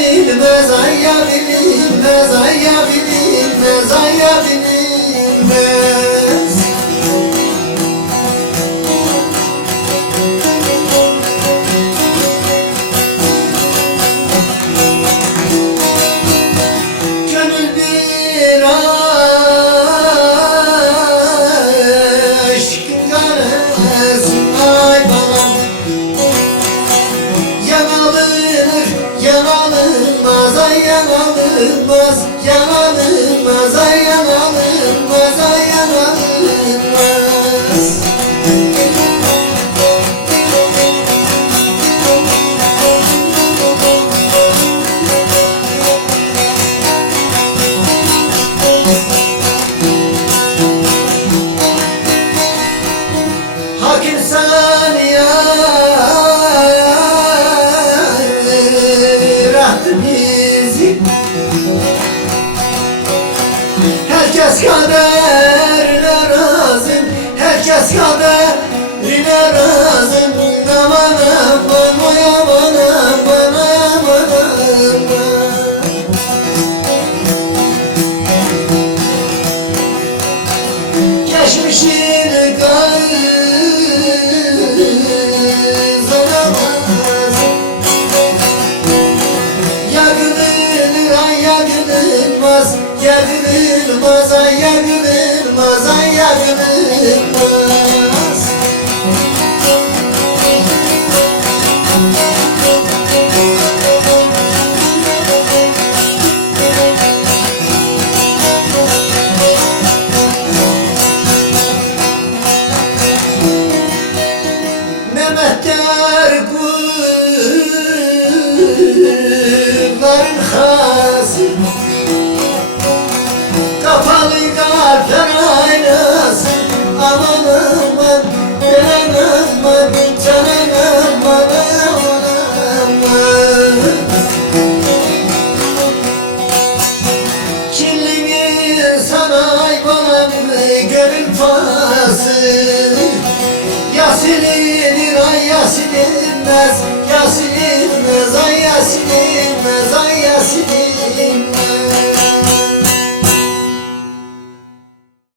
bilinmez, ayya bilinmez, ayya bilinmez, ayya bilinmez. Gönül bir aşk garesin, ay balam. Yanalınır, yanalınmaz, ay yanalınmaz, yanalınmaz, ay yanalınmaz, ay yanalınmaz. Hak insan ya rahatımızı. Herkes kaderine razı, herkes kaderine razı. Aman aman, oy aman aman, aman aman. Geçmişin kazanamaz. Yakınır, ay yakınılmaz, yakınılmaz, ay yakınılmaz, ay yakınılmaz. Mehmetler kulların hası, kapalı kalpler aynası. Aman aman, ben aman, canan aman, aman aman. Kirli sana ay balam, gönül pası. Ya silinir, ay ya silinmez, ya silinmez, ay ya silinmez, ay ya silinmez.